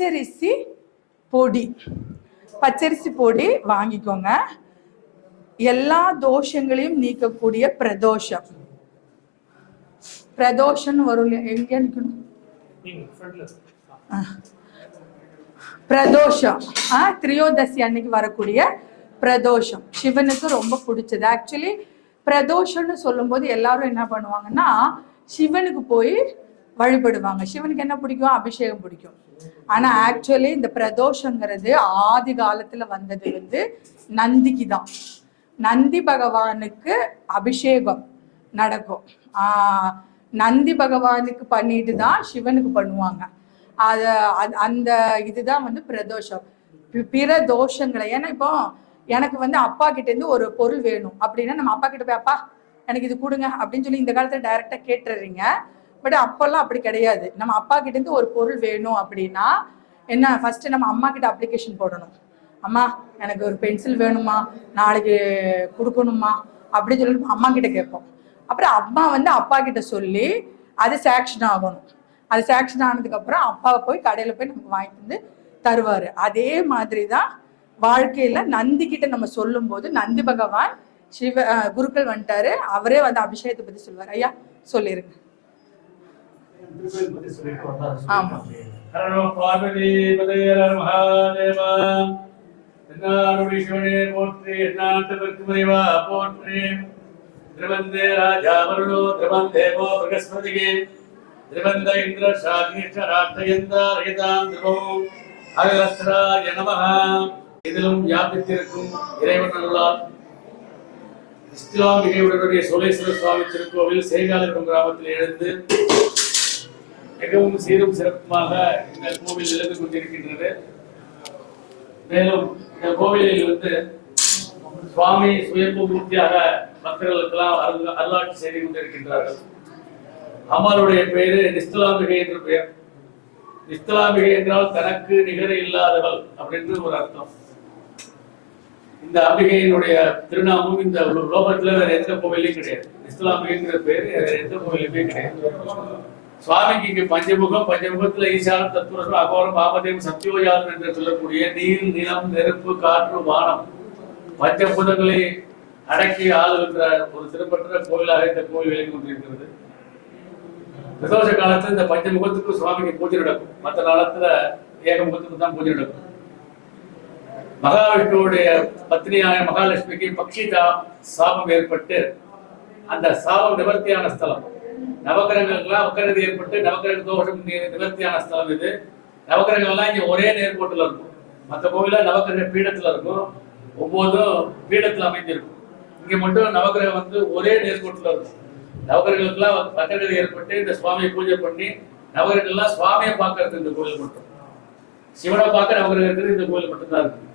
பச்சரிசி பொடி. பச்சரிசி பொடி வாங்கிக்கோங்க. எல்லா தோஷங்களையும் நீக்கக்கூடிய பிரதோஷம். பிரதோஷம்னு வரும் எங்க நிக்கணும்? பிரதோஷம். திரியோதசி அன்னைக்கு வரக்கூடிய பிரதோஷம். சிவனுக்கு ரொம்ப பிடிச்சது. ஆக்சுவலி பிரதோஷம்னு சொல்லும்போது எல்லாரும் என்ன பண்ணுவாங்கன்னா சிவனுக்கு போய் வழிபடுவாங்க. சிவனுக்கு என்ன பிடிக்கும்? அபிஷேகம் பிடிக்கும். ஆனா ஆக்சுவலி இந்த பிரதோஷங்கிறது ஆதி காலத்துல வந்தது வந்து நந்திக்கு தான். நந்தி பகவானுக்கு அபிஷேகம் நடக்கும். ஆஹ் நந்தி பகவானுக்கு பண்ணிட்டு தான் சிவனுக்கு பண்ணுவாங்க. அத அது- அந்த இதுதான் வந்து பிரதோஷம். பிற தோஷங்களை ஏன்னா இப்போ எனக்கு வந்து அப்பா கிட்ட இருந்து ஒரு பொருள் வேணும். அப்படின்னா நம்ம அப்பா கிட்ட போய் அப்பா எனக்கு இது கொடுங்க அப்படின்னு சொல்லி இந்த காலத்துல டைரக்டா கேட்டுறீங்க. பட் அப்பெல்லாம் அப்படி கிடையாது. நம்ம அப்பா கிட்ட இருந்து ஒரு பொருள் வேணும் அப்படின்னா என்ன ஃபர்ஸ்ட் நம்ம அம்மா கிட்ட அப்ளிகேஷன் போடணும். அம்மா எனக்கு ஒரு பென்சில் வேணுமா நாளைக்கு கொடுக்கணுமா அப்படின்னு சொல்லிட்டு அம்மா கிட்ட கேட்போம். அப்புறம் அம்மா வந்து அப்பா கிட்ட சொல்லி அது சாக்ஷன் ஆகணும். அது சாக்ஷன் ஆனதுக்கப்புறம் அப்பாவை போய் கடையில் போய் நமக்கு வாங்கிட்டு வந்து தருவார். அதே மாதிரி தான் வாழ்க்கையில் நந்தி கிட்ட நம்ம சொல்லும்போது நந்தி பகவான் சிவ குருக்கள் வந்துட்டாரு. அவரே வந்து அபிஷேகத்தை பற்றி சொல்லுவார். ஐயா சொல்லிருங்க திருப்பதி பத்தி சொல்லிட்டு வந்தாரு ஆமா. ஹரணோ பார்வதி மகாதேவா தென்னாடுடீஸ்வரே போற்றி எண்ணாட்டவர்க்கு முறைவா போற்றி திருவந்தே ராஜா வருணோ திருவந்தேவோ பிரகஸ்பதிகே திருவந்த இந்திர சாகீஷ ராட்டயந்தா ரகிதாம் திருவம் அகலஸ்ராய இதிலும் வியாபித்திருக்கும் இறைவன் அருளால் இஸ்லாமிகையுடனுடைய சோழேஸ்வர சுவாமி திருக்கோவில் சேகாலிபுரம் கிராமத்தில் எழுந்து மிகவும் சீரும் சிறப்புமாக இந்த கோவில் இருந்து கொண்டிருக்கின்றது. மேலும் இந்த கோவிலில் வந்து சுவாமி சுயம்பு மூர்த்தியாக பக்தர்களுக்கெல்லாம் அருள் அருளாட்சி செய்து கொண்டிருக்கின்றார்கள். அம்மாளுடைய பெயரு நிஸ்தலாம்பிகை என்று பெயர். நிஸ்தலாம்பிகை என்றால் தனக்கு நிகர இல்லாதவள் அப்படின்னு ஒரு அர்த்தம். இந்த அம்பிகையினுடைய திருநாமம் இந்த லோகத்துல வேற எந்த கோவிலையும் கிடையாது. நிஸ்தலாம்பிகைங்கிற பேரு வேற எந்த கோவிலுமே கிடையாது. சுவாமிக்கு இங்கு பஞ்சமுகம் பஞ்சமுகத்துல ஈசானம் தத்துவம் அகோரம் பாபதேவம் சத்தியோஜாதம் என்று சொல்லக்கூடிய நீர் நிலம் நெருப்பு காற்று வானம். பஞ்சபூதங்களை அடக்கி ஆளுகின்ற ஒரு சிறப்பற்ற கோயிலாக இந்த கோயில் விளங்கி கொண்டிருக்கிறது. பிரதோஷ காலத்துல இந்த பஞ்சமுகத்துக்கு சுவாமிக்கு பூஜை நடக்கும். மற்ற காலத்துல ஏகமுகத்துக்கு தான் பூஜை நடக்கும். மகாவிஷ்ணுவுடைய பத்னியான மகாலட்சுமிக்கு பக்ஷிதா சாபம் ஏற்பட்டு அந்த சாபம் நிவர்த்தியான ஸ்தலம். நவகிரகங்கள்லாம் வக்கரது ஏற்பட்டு நவக்கிரக தோஷம் நிவர்த்தியான ஸ்தலம் இது. நவகிரகங்கள்லாம் இங்க ஒரே நேர்கோட்டில் இருக்கும். மற்ற கோவில நவக்கிரக பீடத்துல இருக்கும். ஒவ்வொன்றும் பீடத்துல அமைந்திருக்கும். இங்க மட்டும் நவகிரகம் வந்து ஒரே நேர்கோட்டில் இருக்கும். நவகிரகங்களுக்கெல்லாம் வக்கரது ஏற்பட்டு இந்த சுவாமியை பூஜை பண்ணி நவகிரகங்கள்லாம் சுவாமியை பார்க்கறது இந்த கோவில் மட்டும். சிவனை பார்க்க நவகிரகிறது இந்த கோவில் மட்டும்தான் இருக்கு.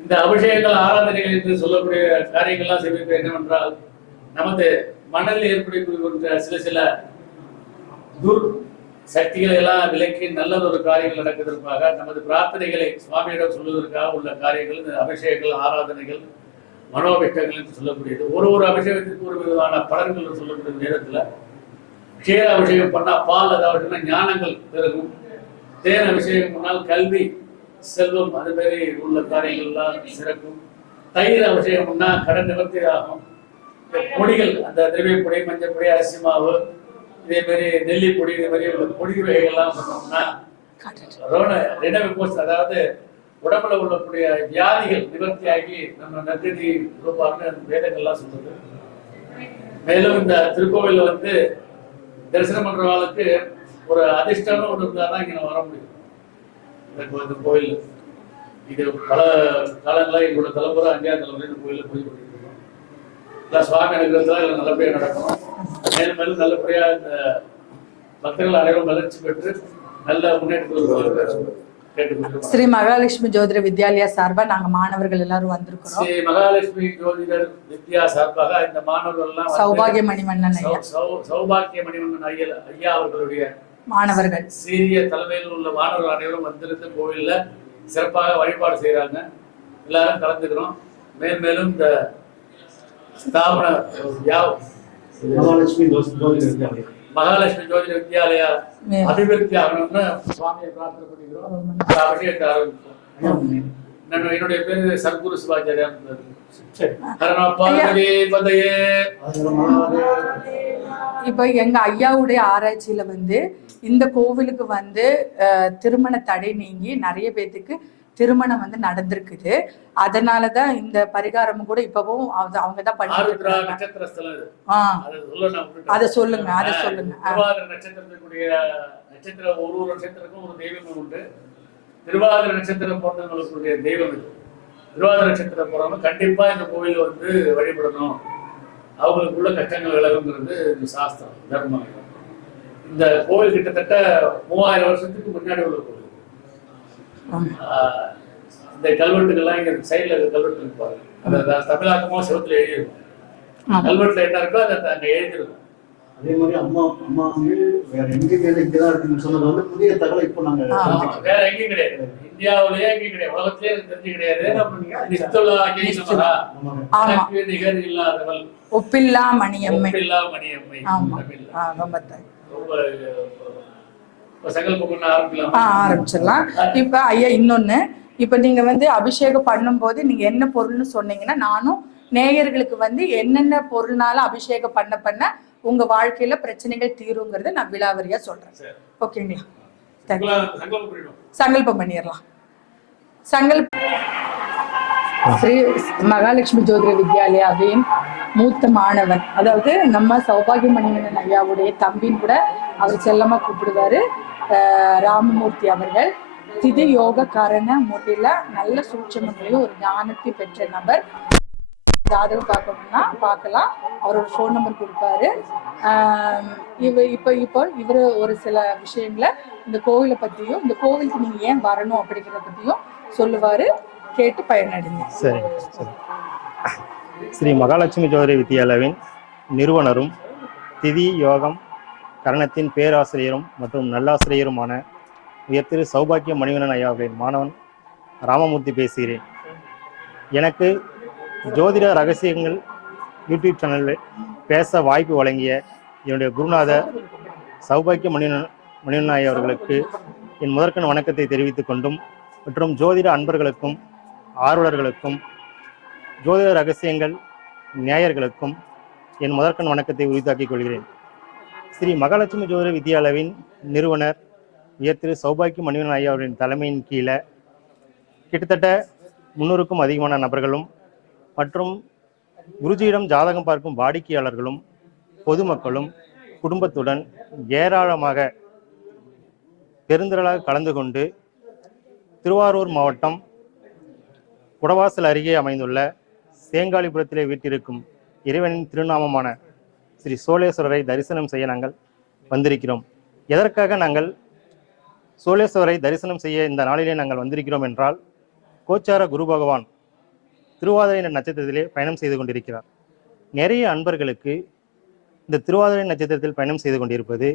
இந்த அபிஷேகங்கள் ஆராதனைகள் என்று சொல்லக்கூடிய காரியங்கள்லாம் செய்வது என்னவென்றால் நமது மணலில் ஏற்படக்கூடிய சில சில துர் சக்திகளை எல்லாம் விலக்கி நல்லதொரு ஒரு காரியங்கள் நடக்கிறதுக்காக நமது பிரார்த்தனைகளை சுவாமியிடம் சொல்வதற்காக உள்ள காரியங்கள் இந்த அபிஷேகங்கள் ஆராதனைகள் மனோபிஷேகங்கள் என்று சொல்லக்கூடியது. ஒரு ஒரு அபிஷேகத்துக்கு ஒரு விதமான பலன்கள் என்று சொல்லக்கூடிய நேரத்தில் க்ஷேர அபிஷேகம் பண்ணால் பால் அதாவது ஞானங்கள் பெருகும். தேன் அபிஷேகம் பண்ணால் கல்வி செல்வம் அது மாதிரி உள்ள காரியங்கள்லாம் சிறக்கும். தயிர் அபிஷேகம் பண்ணால் கடன் நிவர்த்தி ஆகும். பொடிகள் அந்த திரவிய பொடி மஞ்சள் பொடி அரிசி மாவு இதே மாதிரி நெல்லி பொடி இதே மாதிரி உள்ள பொடி வகைகள்லாம் பண்ணோம்னா ரோட ரினவிபோஸ் அதாவது உடம்புல உள்ளக்கூடிய வியாதிகள் நிவர்த்தியாகி நம்ம நன்றி கொடுப்பாருன்னு வேதங்கள்லாம் சொல்லுது. மேலும் இந்த திருக்கோவில்ல வந்து தரிசனம் பண்றவங்களுக்கு ஒரு அதிர்ஷ்டம்னு ஒன்று இருந்தால் தான் இங்கே வர முடியும். இந்த கோயில் இது பல காலங்களாக எங்களோட தலைமுறை அஞ்சாம் தலைமுறை இந்த கோயிலில் போய் இல்லை சுவாமி அனுகிறதுல இல்லை நல்லபடியாக நடக்கும். மேலும் மேலும் நல்லபடியாக இந்த பக்தர்கள் அனைவரும் வளர்ச்சி பெற்று நல்ல முன்னேற்றத்தில் ஸ்ரீ மகாலட்சுமி ஜோதிட வித்யாலயா சார்பா நாங்க மாணவர்கள் எல்லாரும் வந்திருக்கிறோம். ஸ்ரீ மகாலட்சுமி ஜோதிடர் வித்யா சார்பாக இந்த மாணவர்கள் எல்லாம் சௌபாகிய மணிவண்ணன் ஐயா. சௌ- சௌ- சௌபாக்கிய மணிவண்ணன் ஐயா ஐயா அவர்களுடைய மாணவர்கள். சீரிய தலைமையில் உள்ள மாணவர்கள் அனைவரும் வந்திருந்து கோவில்ல சிறப்பாக வழிபாடு செய்றாங்க. எல்லாரும் கலந்துக்கிறோம். மேல் மேலும் இந்த ஸ்தாபன யா- மகாலட்சுமி ஜோதி ஜோதிடர் வித்யாலயம் மகாலட்சுமி ஜோதிட வித்யாலயா? மே- அபிவிருத்தி ஆகணும்னு சுவாமியை பிரார்த்தனை பண்ணிக்கிறோம். அபிஷேகத்தை ஆரம்பிப்போம். நான் என்னுடைய பேரு சர்க்குரு சிவாச்சாரியார் கரணா பார்வதி பதையே. இப்போ எங்க ஐயாவுடைய ஆராய்ச்சியில வந்து இந்த கோவிலுக்கு வந்து திருமண தடை நீங்கி நிறைய பேத்துக்கு திருமணம் வந்து நடந்திருக்குது. அதனாலதான் இந்த பரிகாரம் கூட இப்பவும் அவங்க தான் பண்ணிட்டு இருக்காங்க. அதை சொல்லுங்க அதை சொல்லுங்க. ஆ. திருவாதிரை நட்சத்திரத்துக்குரிய நட்சத்திர ஒரு ஒரு நட்சத்திரக்கும் ஒரு தெய்வம் உண்டு. திருவாதிரை நட்சத்திரம் பிறந்தவங்களுக்குரிய தெய்வம் இது. திருவாதிரை நட்சத்திரம் போறவங்க கண்டிப்பா இந்த கோயில் வந்து வழிபடணும். அவங்களுக்குள்ள கஷ்டங்கள் விலகுங்கிறது இந்த சாஸ்திரம் தர்மம். இந்த கோவில் கிட்டத்தட்ட மூவாயிரம் வருஷத்துக்கு முன்னாடி உள்ள கோவில். இந்த கல்வெட்டுகள்லாம் இங்க சைடுல இருக்க கல்வெட்டு இருப்பாங்க அந்த தமிழாக்கமும் சிவத்துல எழுதியிருக்கும். கல்வெட்டுல என்ன இருக்கோ அதை அங்க எழுதியிருக்கும். அதே மாதிரி அம்மா அம்மா வந்து வேற எங்கேயுமே இல்லை, இங்கதான் இருக்குன்னு சொன்னது வந்து புதிய தகவல் இப்போ நாங்க. வேற எங்கேயும் கிடையாது. இந்தியாவிலேயே எங்கேயும் கிடையாது. உலகத்திலேயே தெரிஞ்சு கிடையாது நிகர் இல்லாதவள். ஒப்பில்லா மணியம்மை ஒப்பில்லா மணியம்மை ரொம்ப தா- ரொம்ப இப்ப சங்கல்பம் பண்ண ஆரம்பிக்கலாம் ஆ ஆரம்பிச்சிடலாம். இப்ப ஐயா இன்னொன்னு இப்ப நீங்க வந்து அபிஷேகம் பண்ணும்போது நீங்க என்ன பொருள்னு சொன்னீங்கன்னா நானும் நேயர்களுக்கு வந்து என்னென்ன பொருள்னால அபிஷேகம் பண்ண பண்ண உங்க வாழ்க்கையில பிரச்சனைகள் தீருங்கிறத நான் விலாவரியா சொல்றேன். ஓகேங்களா. சங்கல்பம் பண்ணிடலாம். சங்கல்ப ஸ்ரீ மகாலட்சுமி ஜோதிட வித்யாலயாவின் மூத்த மாணவன். அதாவது நம்ம சௌபாகிய மணிவண்ணன் ஐயாவுடைய தம்பின்னு கூட அவர் செல்லமா கூப்பிடுவாரு. ராமமூர்த்தி அவர்கள் திதி யோக காரண முறையில நல்ல சூட்சமங்களையும் ஒரு ஞானத்தை பெற்ற நபர். ஜாதகம் பார்க்கணும்னா பார்க்கலாம். அவரோட ஃபோன் நம்பர் கொடுப்பாரு. இவ இப்போ இப்போ இவர் ஒரு சில விஷயங்களை இந்த கோவிலை பற்றியும் இந்த கோவிலுக்கு நீங்கள் ஏன் வரணும் அப்படிங்கிறத பற்றியும் சொல்லுவார். கேட்டு பயனடைங்க. சரிங்க சரி. ஸ்ரீ மகாலட்சுமி ஜோதி வித்யாலயாவின் நிறுவனரும் திதி யோகம் கரணத்தின் பேராசிரியரும் மற்றும் நல்லாசிரியருமான உயர்திரு சௌபாக்கிய மணிவனன் ஐயா அவர்களின் மாணவன் ராமமூர்த்தி பேசுகிறேன். எனக்கு ஜோதிட ரகசியங்கள் யூடியூப் சேனலில் பேச வாய்ப்பு வழங்கிய என்னுடைய குருநாதர் சௌபாக்கிய மணிவன் மணிவன் ஐயா அவர்களுக்கு என் முதற்கண் வணக்கத்தை தெரிவித்துக் கொண்டும் மற்றும் ஜோதிட அன்பர்களுக்கும் ஆர்வலர்களுக்கும் ஜோதிட ரகசியங்கள் நேயர்களுக்கும் என் முதற்கண் வணக்கத்தை உரித்தாக்கிக் கொள்கிறேன். ஸ்ரீ மகாலட்சுமி ஜோதிட வித்யாலவின் நிறுவனர் உயர்திரு சௌபாக்கிய மணிவன் ஐயா அவரின் தலைமையின் கீழே கிட்டத்தட்ட முன்னூறுக்கும் அதிகமான நபர்களும் மற்றும் குருஜியிடம் ஜாதகம் பார்க்கும் வாடிக்கையாளர்களும் பொதுமக்களும் குடும்பத்துடன் ஏராளமாக பெருந்திரளாக கலந்து கொண்டு திருவாரூர் மாவட்டம் குடவாசல் அருகே அமைந்துள்ள சேங்காலிபுரத்திலே வீட்டிருக்கும் இறைவனின் திருநாமமான ஸ்ரீ சோழேஸ்வரரை தரிசனம் செய்ய நாங்கள் வந்திருக்கிறோம். எதற்காக நாங்கள் சோழேஸ்வரரை தரிசனம் செய்ய இந்த நாளிலே நாங்கள் வந்திருக்கிறோம் என்றால் கோச்சார குரு பகவான் திருவாதிரை நட்சத்திரத்திலே பயணம் செய்து கொண்டிருக்கிறார். நிறைய அன்பர்களுக்கு இந்த திருவாதிரை நட்சத்திரத்தில் பயணம் செய்து கொண்டிருப்பது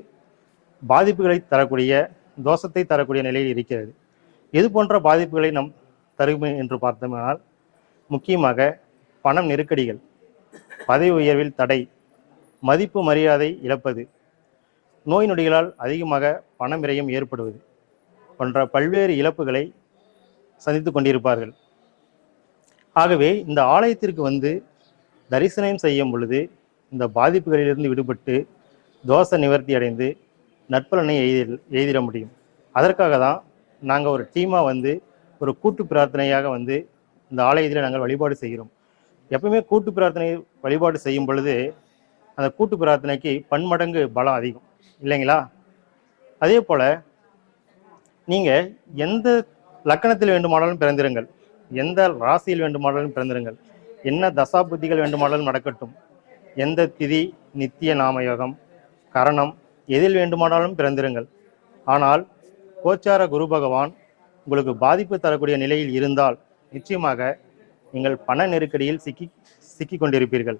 பாதிப்புகளை தரக்கூடிய தோஷத்தை தரக்கூடிய நிலையில் இருக்கிறது. எது போன்ற பாதிப்புகளை நம் தரும் என்று பார்த்தோம்னால் முக்கியமாக பணம் நெருக்கடிகள் பதவி உயர்வில் தடை மதிப்பு மரியாதை இழப்பது. நோய் நொடிகளால் அதிகமாக பண விரயம் ஏற்படுவது போன்ற பல்வேறு இழப்புகளை சந்தித்து கொண்டிருப்பார்கள். ஆகவே இந்த ஆலயத்திற்கு வந்து தரிசனம் செய்யும் பொழுது இந்த பாதிப்புகளிலிருந்து விடுபட்டு தோஷ நிவர்த்தி அடைந்து நற்பலனை எழுதி எய்திட முடியும். அதற்காக தான் நாங்கள் ஒரு டீமாக வந்து ஒரு கூட்டு பிரார்த்தனையாக வந்து இந்த ஆலயத்தில் நாங்கள் வழிபாடு செய்கிறோம். எப்பவுமே கூட்டு பிரார்த்தனை வழிபாடு செய்யும் பொழுது அந்த கூட்டு பிரார்த்தனைக்கு பன்மடங்கு பலம் அதிகம். இல்லைங்களா? அதே போல் நீங்கள் எந்த லக்கணத்தில் வேண்டுமானாலும் பிறந்திருங்கள். எந்த ராசியில் வேண்டுமானாலும் பிறந்திருங்கள். என்ன தசாபுத்திகள் வேண்டுமானாலும் நடக்கட்டும். எந்த திதி நித்திய நாமயோகம் கரணம் எதில் வேண்டுமானாலும் பிறந்திருங்கள். ஆனால் கோச்சார குரு பகவான் உங்களுக்கு பாதிப்பு தரக்கூடிய நிலையில் இருந்தால் நிச்சயமாக நீங்கள் பண நெருக்கடியில் சிக்கி சிக்கி கொண்டிருப்பீர்கள்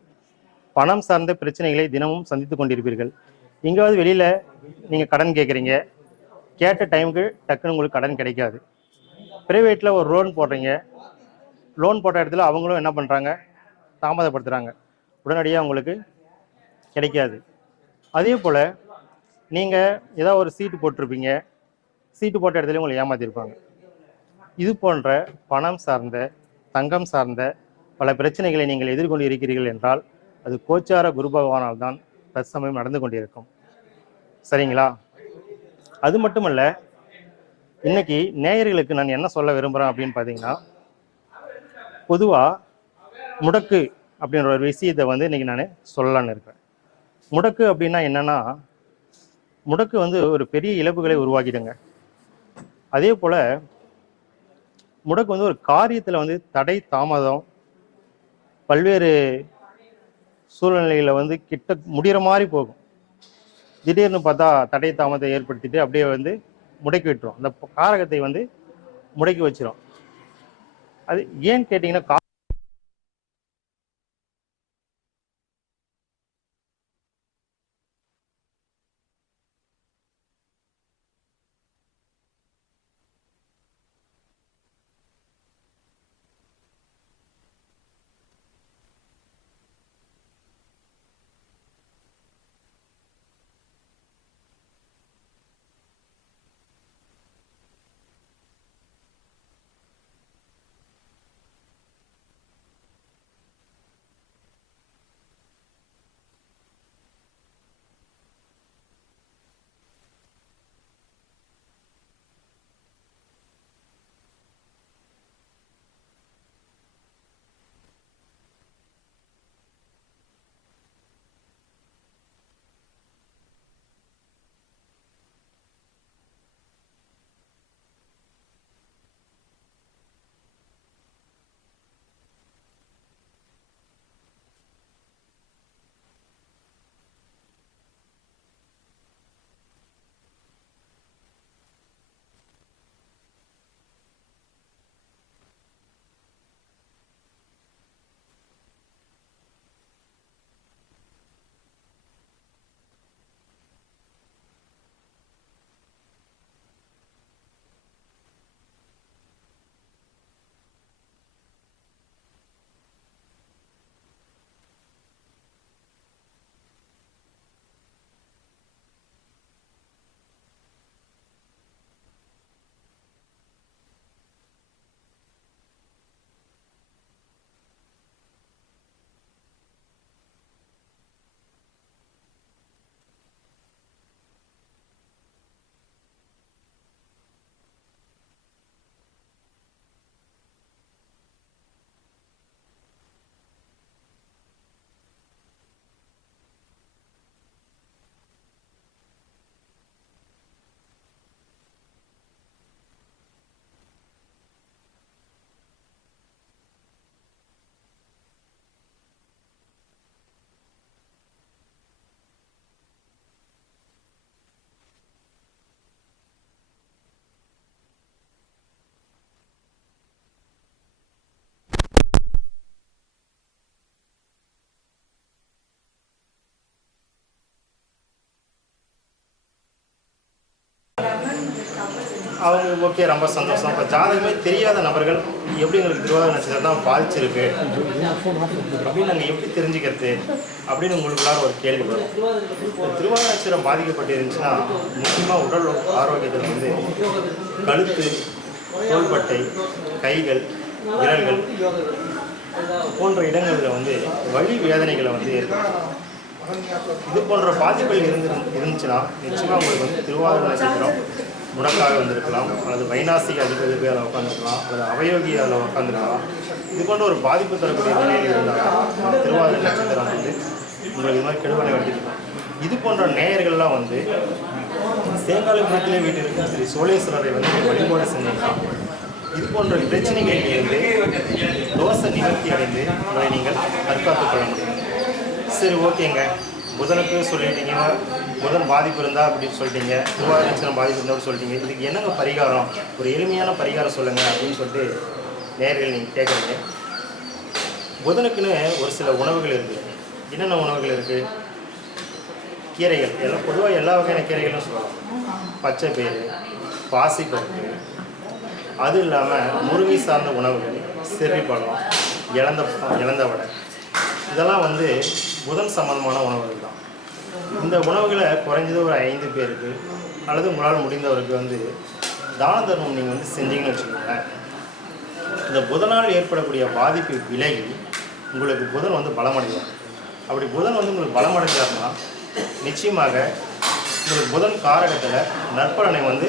பணம் சார்ந்த பிரச்சனைகளை தினமும் சந்தித்து கொண்டிருப்பீர்கள். எங்கேயாவது வெளியில் நீங்கள் கடன் கேட்குறீங்க கேட்ட டைமுக்கு டக்குன்னு உங்களுக்கு கடன் கிடைக்காது. ப்ரைவேட்டில் ஒரு லோன் போடுறீங்க. லோன் போட்ட இடத்துல அவங்களும் என்ன பண்ணுறாங்க தாமதப்படுத்துறாங்க. உடனடியாக உங்களுக்கு கிடைக்காது. அதே போல் நீங்கள் ஏதாவது ஒரு சீட்டு போட்டிருப்பீங்க. சீட்டு போட்ட இடத்துல உங்களை ஏமாற்றிருப்பாங்க இது போன்ற பணம் சார்ந்த தங்கம் சார்ந்த பல பிரச்சனைகளை நீங்கள் எதிர்கொண்டு இருக்கிறீர்கள் என்றால் அது கோச்சார குரு பகவானால் தான் தற்சமயம் நடந்து கொண்டிருக்கும். சரிங்களா? அது மட்டுமல்ல இன்னைக்கு நேயர்களுக்கு நான் என்ன சொல்ல விரும்புகிறேன் அப்படின்னு பார்த்தீங்கன்னா பொதுவாக முடக்கு அப்படின்ற ஒரு விஷயத்தை வந்து இன்னைக்கு நான் சொல்லலான்னு இருக்கேன் முடக்கு அப்படின்னா என்னன்னா முடக்கு வந்து ஒரு பெரிய இழப்புகளை உருவாக்கிடுங்க. அதே போல் முடக்கு வந்து ஒரு காரியத்தில் வந்து தடை தாமதம் பல்வேறு சூழ்நிலைகளில் வந்து கிட்ட முடிகிற மாதிரி போகும். திடீர்னு பார்த்தா தடை தாமதத்தை ஏற்படுத்திட்டு அப்படியே வந்து முடக்கி விட்டுரும். அந்த காரகத்தை வந்து முடக்கி வச்சிரும். அது ஏன்னு கேட்டிங்கன்னா அவங்க ஓகே ரொம்ப சந்தோஷம். இப்போ ஜாதகமே தெரியாத நபர்கள் எப்படி உங்களுக்கு திருவாதிரை நட்சத்திரம் தான் பாதிச்சிருக்கு? அப்படின்னு நாங்கள் எப்படி தெரிஞ்சுக்கிறது? அப்படின்னு உங்களுக்குள்ளார ஒரு கேள்வி வரும். இந்த திருவாதிரை நட்சத்திரம் பாதிக்கப்பட்டிருந்துச்சுன்னா முக்கியமாக உடல் ஆரோக்கியத்தில் வந்து கழுத்து தோள்பட்டை கைகள் விரல்கள் போன்ற இடங்களில் வந்து வழி வேதனைகளை வந்து ஏற்படும் இது போன்ற பாதிப்புகள் இருந்து இருந்துச்சுன்னா நிச்சயமாக உங்களுக்கு வந்து திருவாரூர் நட்சத்திரம் முடக்காக வந்திருக்கலாம் அல்லது வைநாசிக அதிபதி பேர் உட்காந்துருக்கலாம் அல்லது அவயோகி அதில் உட்காந்துருக்கலாம் இது போன்ற ஒரு பாதிப்பு தரக்கூடிய நிலையில் இருந்தால் திருவாதிரை நட்சத்திரம் வந்து உங்களுக்கு இது மாதிரி கெடுவனை வேண்டியிருக்கும் இது போன்ற நேயர்கள்லாம் வந்து சேங்காலபுரத்திலே இருக்கும் ஸ்ரீ சோழேஸ்வரரை வந்து வழிபாடு செஞ்சீங்கன்னா இது போன்ற பிரச்சனைகளில் இருந்து நிகழ்த்தி நிவர்த்தி அடைந்து உங்களை நீங்கள் தற்காத்துக் கொள்ள முடியும். சரி ஓகேங்க. புதனுக்கு சொல்லிட்டீங்க புதன் பாதிப்பு இருந்தா அப்படின்னு சொல்லிட்டீங்க திருவாதிரை நட்சத்திரம் பாதிப்பு இருந்தா சொல்லிட்டீங்க. இதுக்கு என்னங்க பரிகாரம்? ஒரு எளிமையான பரிகாரம் சொல்லுங்க அப்படின்னு சொல்லிட்டு நேர்கள் நீங்கள் கேட்குறீங்க புதனுக்குன்னு ஒரு சில உணவுகள் இருக்குது என்னென்ன உணவுகள் இருக்குது கீரைகள். எல்லாம் பொதுவாக எல்லா வகையான கீரைகளும் சொல்லலாம். பச்சை பயிறு பாசிப்பருப்பு. அது இல்லாமல் முருங்கை சார்ந்த உணவுகள் செர்ரிப்பழம் இழந்த இழந்த வடை. இதெல்லாம் வந்து புதன் சம்பந்தமான உணவுகள் தான். இந்த உணவுகளை குறைஞ்சது ஒரு ஐந்து பேருக்கு அல்லது உங்களால் முடிந்தவருக்கு வந்து தான தர்மம் நீங்கள் வந்து செஞ்சீங்கன்னு வச்சுக்கோங்களேன். இந்த புதனால் ஏற்படக்கூடிய பாதிப்பு விலகி உங்களுக்கு புதன் வந்து பலமடைவார். அப்படி புதன் வந்து உங்களுக்கு பலமடைஞ்சாருன்னா நிச்சயமாக உங்களுக்கு புதன் காரகத்தில் நற்பலனை வந்து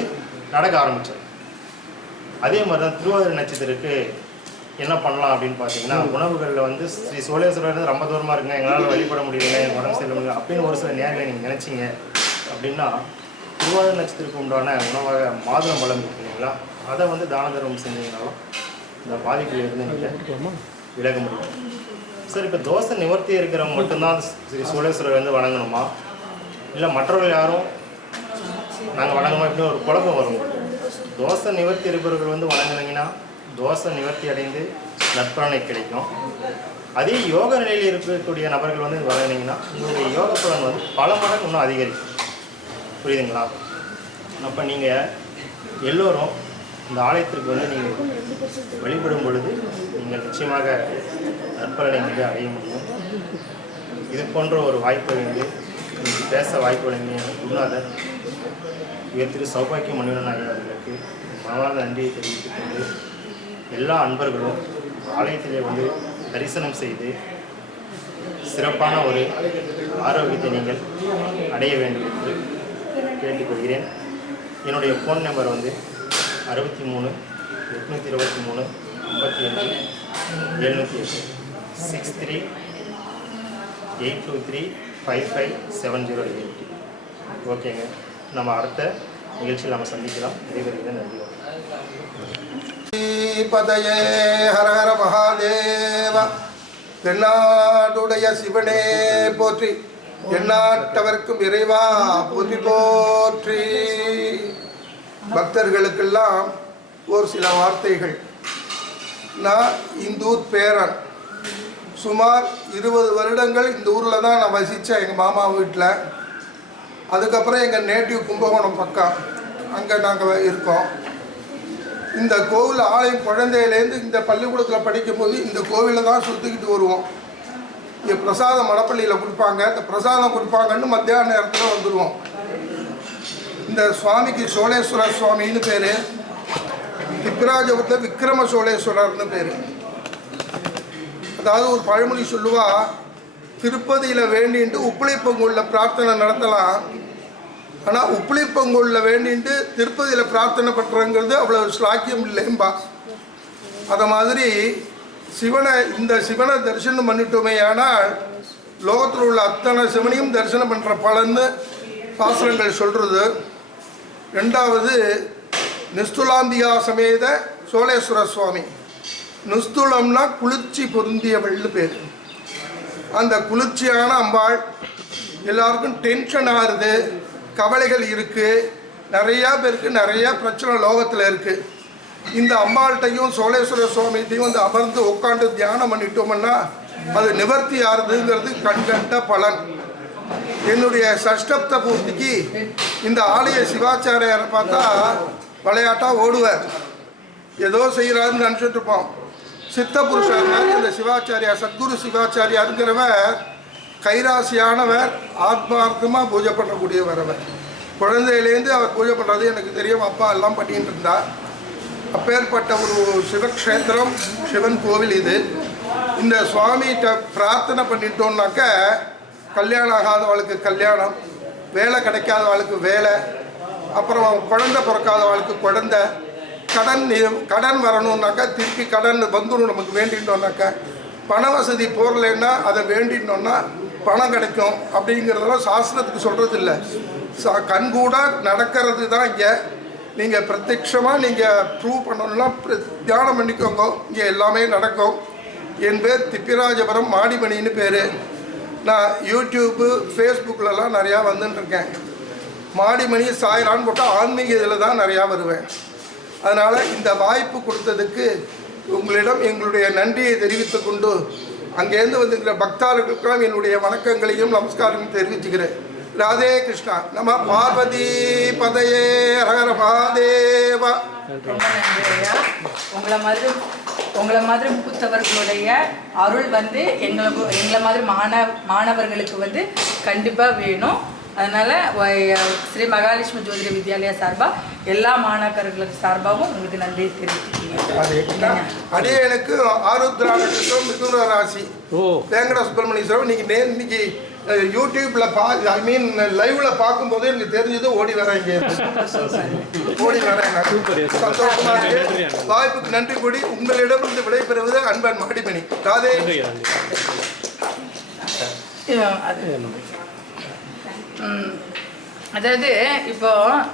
நடக்க ஆரம்பித்தது அதே மாதிரி தான் திருவாதிரை நட்சத்திரக்கு என்ன பண்ணலாம் அப்படின்னு பார்த்தீங்கன்னா உணவுகளில் வந்து ஸ்ரீ சோழேஸ்வரர் வந்து ரொம்ப தூரமாக இருக்குங்க. எங்களால் வழிபட முடியல எனக்கு உடம்பு சரியில்லை முடியல அப்படின்னு ஒரு சில நேரங்களை நீங்கள் நினச்சிங்க அப்படின்னா திருவாதிரை நட்சத்திரத்துக்கு உண்டான உணவாக மாதுளம் பழம் இருக்கு இல்லைங்களா? அதை வந்து தான தர்மம் செஞ்சீங்கனாலும் இந்த பாதிப்பில் இருந்து நீங்கள் விலக முடியும். சார் இப்போ தோசை நிவர்த்தி இருக்கிறவங்க மட்டும்தான் ஸ்ரீ சோழேஸ்வரர் வந்து வணங்கணுமா? இல்லை மற்றவர்கள் யாரும்? நாங்கள் வணங்கணுமா? இப்படி ஒரு குழப்பம் வரும். தோசை நிவர்த்தி இருப்பவர்கள் வந்து வணங்குனீங்கன்னா தோசை நிவர்த்தி அடைந்து நற்பலனை கிடைக்கும். அதே யோக நிலையில் இருக்கக்கூடிய நபர்கள் வந்து வரணிங்கன்னா உங்களுடைய யோக பலன் வந்து பல மடங்கு இன்னும் அதிகரிக்கும். புரியுதுங்களா? அப்போ நீங்கள் எல்லோரும் இந்த ஆலயத்திற்கு வந்து நீங்கள் வழிபடும் பொழுது நீங்கள் நிச்சயமாக நற்பலனை வந்து அடைய முடியும். இது போன்ற ஒரு வாய்ப்பு வந்து நீங்கள் பேச வாய்ப்பு வழங்கிய குருநாதர் உயர்த்திரு திரு சௌபாக்கிய மணிவன் ஐயா மனமார்ந்த நன்றியை தெரிவித்துக் கொண்டு எல்லா அன்பர்களும் ஆலயத்திலே வந்து தரிசனம் செய்து சிறப்பான ஒரு ஆரோக்கியத்தை நீங்கள் அடைய வேண்டும் என்று கேட்டுக்கொள்கிறேன். என்னுடைய ஃபோன் நம்பர் வந்து அறுபத்தி மூணு எட்நூற்றி இருபத்தி மூணு ஐம்பத்தி அஞ்சு எழுநூற்றி எட்டு. Six three eight two three five five seven zero eight ஓகேங்க நம்ம அடுத்த நிகழ்ச்சியில் நம்ம சந்திக்கலாம். இதே நன்றி. பதையே ஹர ஹர மகாதேவ. தென்னாடுடைய சிவனே போற்றி. எந்நாட்டவர்க்கும் இறைவா போற்றி போற்றி. பக்தர்களுக்கெல்லாம் ஒரு சில வார்த்தைகள். நான் இந்தூர் பேரன். சுமார் இருபது வருடங்கள் இந்த ஊரில் தான் நான் வசித்தேன் எங்கள் மாமா வீட்டில் அதுக்கப்புறம் எங்கள் நேட்டிவ் கும்பகோணம் பக்கம் அங்கே நாங்கள் இருக்கோம். இந்த கோவில் ஆலயம் குழந்தையிலேருந்து இந்த பள்ளிக்கூடத்தில் படிக்கும்போது இந்த கோவிலை தான் சுற்றிக்கிட்டு வருவோம். இங்கே பிரசாதம் மடப்பள்ளியில் கொடுப்பாங்க. இந்த பிரசாதம் கொடுப்பாங்கன்னு மத்தியான நேரத்தில் வந்துடுவோம் இந்த சுவாமிக்கு சோழேஸ்வரர் சுவாமின்னு பேர். திப்ராஜபுரத்தில் விக்ரம சோழேஸ்வரர்னு பேர். அதாவது ஒரு பழமொழி சொல்லுவா திருப்பதியில் வேண்டின்ட்டு உப்புளைப்பொங்கலில் பிரார்த்தனை நடத்தலாம். ஆனால் உப்புளிப்பங்கொள்ள வேண்டின்ட்டு திருப்பதியில் பிரார்த்தனை பண்ணுறங்கிறது அவ்வளோ ஸ்லாக்கியம் இல்லைம்பா. அதை மாதிரி சிவனை இந்த சிவனை தரிசனம் பண்ணிட்டோமே ஆனால் லோகத்தில் உள்ள அத்தனை சிவனையும் தரிசனம் பண்ணுற பலன்னு சாஸ்திரங்கள் சொல்கிறது ரெண்டாவது நிஸ்துலாம்பிகா சமேத சோழேஸ்வர சுவாமி. நிஸ்துலம்னா குளிர்ச்சி பொருந்தியவள்னு பேர். அந்த குளிர்ச்சியான அம்பாள் எல்லாருக்கும் டென்ஷன் ஆகுது. கவலைகள் இருக்குது நிறையா பேருக்கு நிறையா பிரச்சனை லோகத்தில் இருக்குது இந்த அம்பாள்கிட்டையும் சோழேஸ்வர சுவாமிகிட்டையும் வந்து அமர்ந்து உட்காந்து தியானம் பண்ணிட்டோம்னா அது நிவர்த்தி ஆறுதுங்கிறது கண்கண்ட பலன். என்னுடைய சஷ்டப்த பூர்த்திக்கு இந்த ஆலய சிவாச்சாரியாரை பார்த்தா விளையாட்டாக ஓடுவார். ஏதோ செய்கிறாருன்னு நினச்சிட்டு இருப்போம். சித்த புருஷர் மாதிரி இந்த சிவாச்சாரியார் சத்குரு சிவாச்சாரியாருங்கிறவன் கைராசியானவர் ஆத்மார்த்தமாக பூஜை பண்ணக்கூடியவர் அவர். குழந்தையிலேருந்து அவர் பூஜை பண்ணுறது எனக்கு தெரியும். அப்பா எல்லாம் பண்ணிட்டு இருந்தார். அப்பேற்பட்ட ஒரு சிவக்ஷேத்திரம் சிவன் கோவில் இது. இந்த சுவாமிகிட்ட பிரார்த்தனை பண்ணிட்டோம்னாக்க கல்யாணம் ஆகாதவளுக்கு கல்யாணம் வேலை கிடைக்காதவளுக்கு வேலை அப்புறம் குழந்தை பிறக்காதவளுக்கு குழந்தை கடன் கடன் வரணும்னாக்கா திருப்பி கடன் வந்துடும் நமக்கு வேண்டிட்டோம்னாக்கா. பண வசதி போரலைன்னா அதை வேண்டினோன்னா பணம் கிடைக்கும் அப்படிங்கிறதெல்லாம் சாஸ்திரத்துக்கு சொல்கிறது இல்லை சா கண்கூட நடக்கிறது தான் இங்கே. நீங்கள் பிரத்யக்ஷமாக நீங்கள் ப்ரூவ் பண்ணணும்னா தியானம் பண்ணிக்கோங்க. இங்கே எல்லாமே நடக்கும். என் பேர் திப்பிராஜபுரம் மாடிமணின்னு பேர். நான் யூடியூப்பு ஃபேஸ்புக்கிலலாம் நிறையா வந்துட்டுருக்கேன் மாடிமணி சாயிரான்னு போட்டால் ஆன்மீக இதில் தான் நிறையா வருவேன். அதனால் இந்த வாய்ப்பு கொடுத்ததுக்கு உங்களிடம் எங்களுடைய நன்றியை தெரிவித்து கொண்டு அங்கேருந்து வந்திருக்கிற பக்தார்களுக்கெல்லாம் என்னுடைய வணக்கங்களையும் நமஸ்காரம் தெரிவிச்சுக்கிறேன். ராதே கிருஷ்ணா. நம்ம பார்வதி பதையே ஹர மகாதேவா. உங்களை மாதிரி உங்களை மாதிரி மூத்தவர்களுடைய அருள் வந்து எங்களுக்கு எங்களை மாதிரி மாணவ மாணவர்களுக்கு வந்து கண்டிப்பாக வேணும். அதனால் ஸ்ரீ மகாலட்சுமி ஜோதிட வித்யாலயா சார்பாக எல்லா மாணாக்கர்களுக்கு சார்பாகவும் உங்களுக்கு நன்றி தெரிவித்துக்கிறேன் அதே எனக்கு ஆருத்ரா நட்சத்திரம் மிதுன ராசி. ஓ. வேங்கட சுப்பிரமணியேஸ்வரம் இன்னைக்கு நே இன்னைக்கு யூடியூப்ல பா ஐ மீன் லைவ்ல பார்க்கும்போது எனக்கு தெரிஞ்சது ஓடி வரேன் இங்கே. ஓடி வரேன். சந்தோஷமா இருக்கு. வாய்ப்புக்கு நன்றி கூடி உங்களிடமிருந்து விடைபெறுவது அன்பன் மாடிமணி. ராதே. அது. அதாவது இப்போ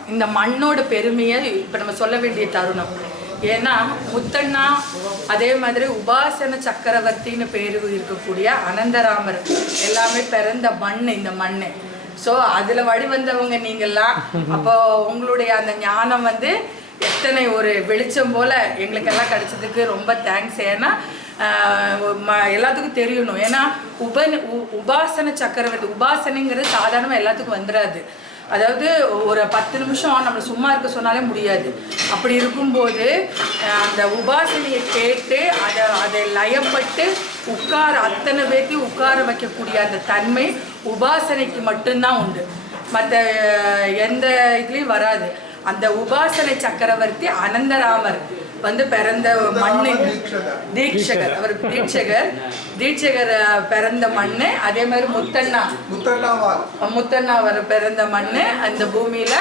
இந்த மண்ணோட பெருமையை இப்போ நம்ம சொல்ல வேண்டிய தருணம். ஏன்னா முத்தண்ணா அதே மாதிரி உபாசன சக்கரவர்த்தின்னு பேரு இருக்கக்கூடிய அனந்தராமர். எல்லாமே பிறந்த மண் இந்த மண் ஸோ அதில் வழிவந்தவங்க நீங்கள்லாம் அப்போ உங்களுடைய அந்த ஞானம் வந்து எத்தனை ஒரு வெளிச்சம் போல எங்களுக்கெல்லாம் கிடைச்சதுக்கு ரொம்ப தேங்க்ஸ் ஏன்னா எல்லாத்துக்கும் தெரியணும். ஏன்னா உபன் உ- உபாசன சக்கரவர்த்தி உபாசனைங்கிறது சாதாரணமாக எல்லாத்துக்கும் வந்துடாது அதாவது ஒரு பத்து நிமிஷம் நம்ம சும்மா இருக்க சொன்னாலே முடியாது. அப்படி இருக்கும்போது அந்த உபாசனையை கேட்டு அதை அதை லயப்பட்டு உட்கார அத்தனை பேர்த்தையும் உட்கார வைக்கக்கூடிய அந்த தன்மை உபாசனைக்கு மட்டும்தான் உண்டு. மற்ற எந்த இதுலேயும் வராது. அந்த உபாசனை சக்கரவர்த்தி அனந்தராமர். வந்து பிறந்த மண்ணு. தீட்சகர். அவர் தீட்சகர். தீட்சகர். பிறந்த மண்ணு. அதே மாதிரி முத்தண்ணா. முத்தண்ணாவால். முத்தண்ணா அவர் பிறந்த மண்ணு. அந்த பூமியில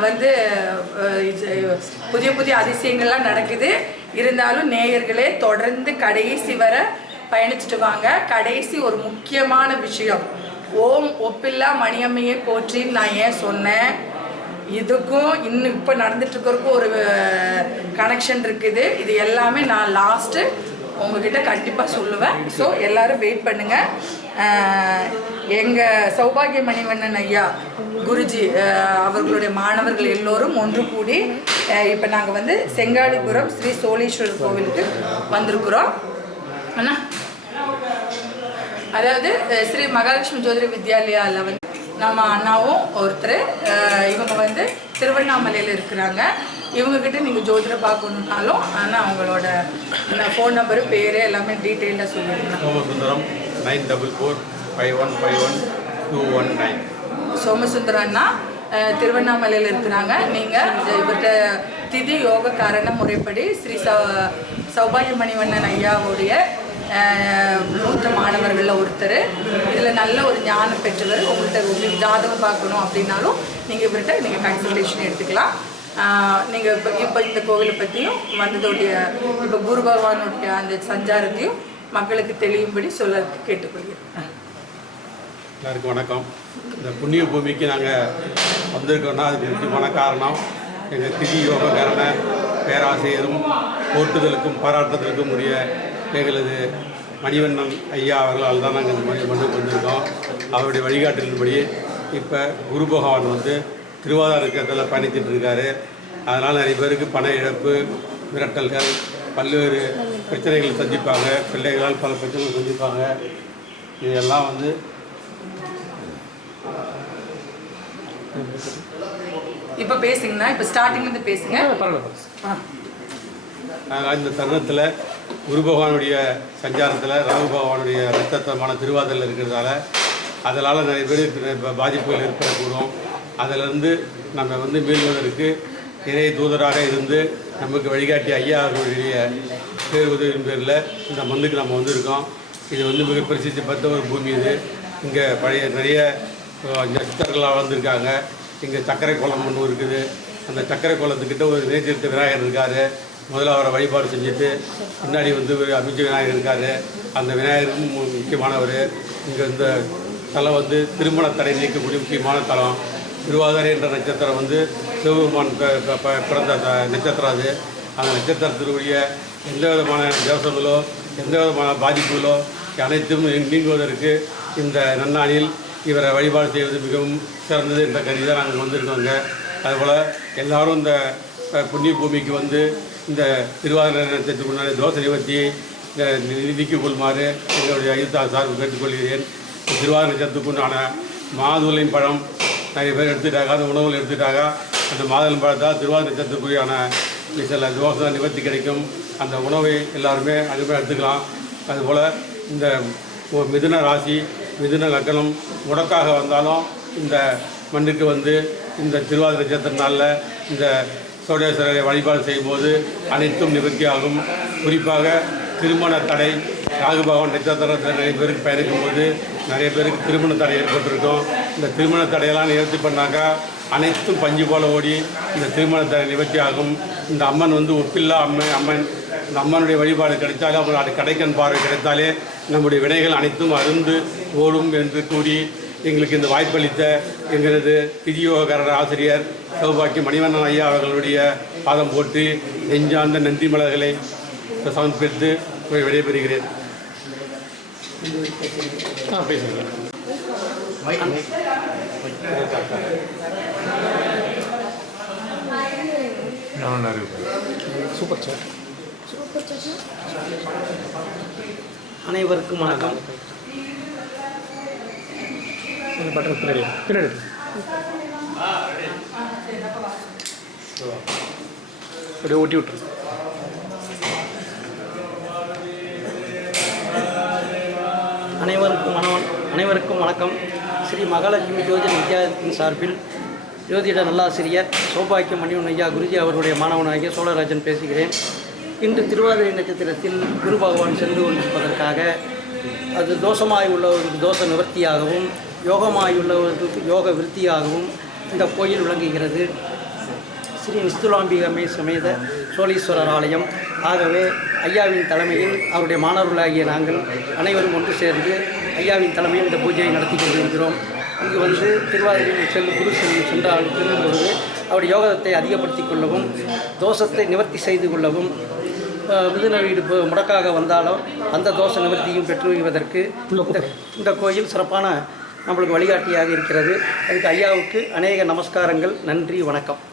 வந்து புதிய புதிய அதிசயங்கள்லாம் நடக்குது. இருந்தாலும் நேயர்களே தொடர்ந்து கடைசி வர பயணிச்சுட்டு வாங்க. கடைசி ஒரு முக்கியமான விஷயம். ஓம் ஒப்பில்லா மணியம்மையை போற்றின்னு நான் ஏன் சொன்னேன்? இதுக்கும் இன்னும் இப்போ நடந்துட்டுருக்கிறதுக்கும் ஒரு கனெக்ஷன் இருக்குது. இது எல்லாமே நான் லாஸ்ட்டு உங்ககிட்ட கண்டிப்பாக சொல்லுவேன். ஸோ எல்லாரும் வெயிட் பண்ணுங்க. எங்கள் சௌபாகிய மணிவண்ணன் ஐயா குருஜி அவர்களுடைய மாணவர்கள் எல்லோரும் ஒன்று கூடி இப்போ நாங்கள் வந்து செங்காலிபுரம் ஸ்ரீ சோழீஸ்வரர் கோவிலுக்கு வந்திருக்கிறோம். அண்ணா. அதாவது ஸ்ரீ மகாலட்சுமி ஜோதிட வித்யாலயாவில் வந்து நம்ம அண்ணாவும் ஒருத்தர் இவங்க வந்து திருவண்ணாமலையில் இருக்கிறாங்க. இவங்கக்கிட்ட நீங்கள் ஜோதிடம் பார்க்கணுன்னாலும் ஆனால் அவங்களோட ஃபோன் நம்பரு பேர் எல்லாமே டீட்டெயிலாக சொல்லியிருந்தேன் Somasundaram nine double four five one five one two one nine. அஹ், திருவண்ணாமலையில் இருக்கிறாங்க. நீங்கள் இவர்கிட்ட திதி யோக காரண முறைப்படி ஸ்ரீ சௌ சௌபாகிய மணிவண்ணன் ஐயாவுடைய மூத்த மாணவர்களில் ஒருத்தர். இதில் நல்ல ஒரு ஞானம் பெற்றவர். உங்கள்கிட்ட உங்களுக்கு ஜாதகம் பார்க்கணும் அப்படின்னாலும் நீங்கள் இவர்கிட்ட நீங்கள் கன்சல்டேஷன் எடுத்துக்கலாம். நீங்கள் இப்போ இப்போ இந்த கோவிலை பற்றியும் வந்ததோடைய இப்போ குரு பகவானுடைய அந்த சஞ்சாரத்தையும் மக்களுக்கு தெளியும்படி சொல்ல கேட்டுக்கொள்கிறேன். எல்லாருக்கும் வணக்கம். இந்த புண்ணிய பூமிக்கு நாங்கள் வந்திருக்கோம்னா அதுக்கு முக்கியமான காரணம் எங்கள் திதி யோகக்காரன பேராசிரியரும் போற்றுதலுக்கும் பாராட்டுதலுக்கும் உரிய எங்களது மணிவண்ணன் ஐயா அவர்களால் தான் நாங்கள் இந்த மணி மண்ணுக்கு வந்திருக்கோம். அவருடைய வழிகாட்டுதலின்படி இப்போ குரு பகவான் வந்து திருவாதார நட்சத்திரத்தில் பயணித்துட்டு இருக்காரு. அதனால் நிறைய பேருக்கு பண இழப்பு மிரட்டல்கள் பல்வேறு பிரச்சனைகள் சந்திப்பாங்க. பிள்ளைகளால் பல பிரச்சனைகள் சந்திப்பாங்க. இதெல்லாம் வந்து இப்போ பேசுங்கண்ணா. இப்போ ஸ்டார்டிங்லேருந்து பேசுங்க. அதனால் இந்த தருணத்தில் குரு பகவானுடைய சஞ்சாரத்தில் ராகு பகவானுடைய ரத்தத்தமான திருவாதிரில் இருக்கிறதால அதனால் நிறைய பேர் பாதிப்புகள் ஏற்படக்கூடும். அதிலிருந்து நம்ம வந்து மீள்வதற்கு இறை தூதராக இருந்து நமக்கு வழிகாட்டி ஐயா அவர்களுடைய பேர் உதவியின் பேரில் இந்த மண்ணுக்கு நம்ம வந்திருக்கோம். இது வந்து மிக பிரசித்தி பெற்ற ஒரு பூமி இது. இங்கே பழைய நிறைய சித்தர்களாக நட்சத்திரங்களாக வந்திருக்காங்க. இங்கே சர்க்கரை குளம் ஒன்று இருக்குது. அந்த சர்க்கரை குளத்துக்கிட்ட ஒரு நேர்த்திருத்த விநாயகர் இருக்கார். முதல்ல அவரை வழிபாடு செஞ்சுட்டு பின்னாடி வந்து அபிஜ விநாயகர் இருக்கார். அந்த விநாயகரும் முக்கியமானவர். இங்கே இந்த தலம் வந்து திருமண தடை நீக்கக்கூடிய முக்கியமான தலம். திருவாதிரை என்ற நட்சத்திரம் வந்து சிவபெருமான் பிறந்த த- நட்சத்திரம் அது. அந்த நட்சத்திரத்திற்குரிய எந்த விதமான தேவசங்களோ எந்த விதமான பாதிப்புகளோ அனைத்தும் நீங்குவதற்கு இந்த நன்னாளில் இவரை வழிபாடு செய்வது மிகவும் சிறந்தது என்ற கருதி தான் நாங்கள் வந்திருக்கோங்க. அதுபோல் எல்லாரும் இந்த புண்ணிய பூமிக்கு வந்து இந்த திருவாதிரை நட்சத்திரத்துக்குண்டான தோசை நிவர்த்தி நிதிக்கு கொள்ளுமாறு எங்களுடைய அயுத்தா சார்பு கேட்டுக்கொள்கிறேன். திருவாதிரை நட்சத்திரத்துக்குண்டான மாதுளையும் பழம் நிறைய பேர் எடுத்துட்டாங்க. அந்த உணவுகள் எடுத்துட்டாங்க. அந்த மாதுளம் பழத்தால் திருவாதிரை சில தோசை நிவர்த்தி கிடைக்கும். அந்த உணவை எல்லாருமே அதுமாதிரி எடுத்துக்கலாம். அதுபோல் இந்த மிதுன ராசி மிதுன லக்கணம் முடக்காக வந்தாலும் இந்த மண்ணுக்கு வந்து இந்த திருவாதிரை நட்சத்திர நாளில் இந்த சோழேஸ்வரரை வழிபாடு செய்யும்போது அனைத்தும் நிவர்த்தியாகும். குறிப்பாக திருமண தடை ராகு பகவான் நட்சத்திரத்தில் நிறைய பேருக்கு பயணிக்கும் போது நிறைய பேருக்கு திருமண தடை ஏற்பட்டிருக்கும். இந்த திருமண தடையெல்லாம் நிவர்த்தி பண்ணாக்கா அனைத்தும் பஞ்சு போல ஓடி இந்த திருமண தடை நிவர்த்தி ஆகும் இந்த அம்மன் வந்து ஒப்பில்லா அம்மன் அம்மன். இந்த அம்மனுடைய வழிபாடு கிடைத்தாலே அவங்களோட கடைக்கன் பார்வை கிடைத்தாலே நம்முடைய வினைகள் அனைத்தும் அருந்து ஓடும் என்று கூறி எங்களுக்கு இந்த வாய்ப்பளித்த எங்களது பிரியோகரண ஆசிரியர் சௌபாக்கிய மணிவண்ணன் ஐயா அவர்களுடைய பாதம் போட்டு நெஞ்சார்ந்த நன்றி மலர்களை சமர்ப்பித்து போய் விடைபெறுகிறேன். ஆ பேசுங்க. அனைவருக்கும் வணக்கம். பட்டன் பின்னாடி. பின்னாடி. அப்படியே ஓட்டி விட்டுரு அனைவருக்கும் மனவன் அனைவருக்கும் வணக்கம் ஸ்ரீ மகாலட்சுமி ஜோதிட வித்யாலயத்தின் சார்பில் ஜோதிட நல்லாசிரியர் சோபாக்கியம் மணிவன் ஐயா குருஜி அவருடைய மாணவனாகிய சோழராஜன் பேசுகிறேன் இன்று திருவாதிரை நட்சத்திரத்தில் குரு பகவான் சென்று கொண்டிருப்பதற்காக அது தோஷமாய் உள்ளவர்களுக்கு தோஷ நிவர்த்தியாகவும் யோகமாய் உள்ளவர்களுக்கு யோக விருத்தியாகவும் இந்த கோயில் விளங்குகிறது. ஸ்ரீ நிஸ்துலாம்பிகமே சமேத சோழீஸ்வரர் ஆலயம். ஆகவே ஐயாவின் தலைமையில் அவருடைய மாணவர்களாகிய நாங்கள் அனைவரும் ஒன்று சேர்ந்து ஐயாவின் தலைமையில் இந்த பூஜையை நடத்தி கொண்டிருக்கிறோம். இங்கு வந்து திருவாதிரையில் செல்லும் குரு செல்லும் சென்றால் செல்லும் அவருடைய யோகத்தை அதிகப்படுத்திக் கொள்ளவும் தோஷத்தை நிவர்த்தி செய்து கொள்ளவும் அஹ், வீடு முடக்காக வந்தாலும் அந்த தோஷ நிவர்த்தியும் பெற்றுவதற்கு இந்த இந்த கோயில் சிறப்பான நம்மளுக்கு வழிகாட்டியாக இருக்கிறது. அதுக்கு ஐயாவுக்கு அநேக நமஸ்காரங்கள். நன்றி வணக்கம்.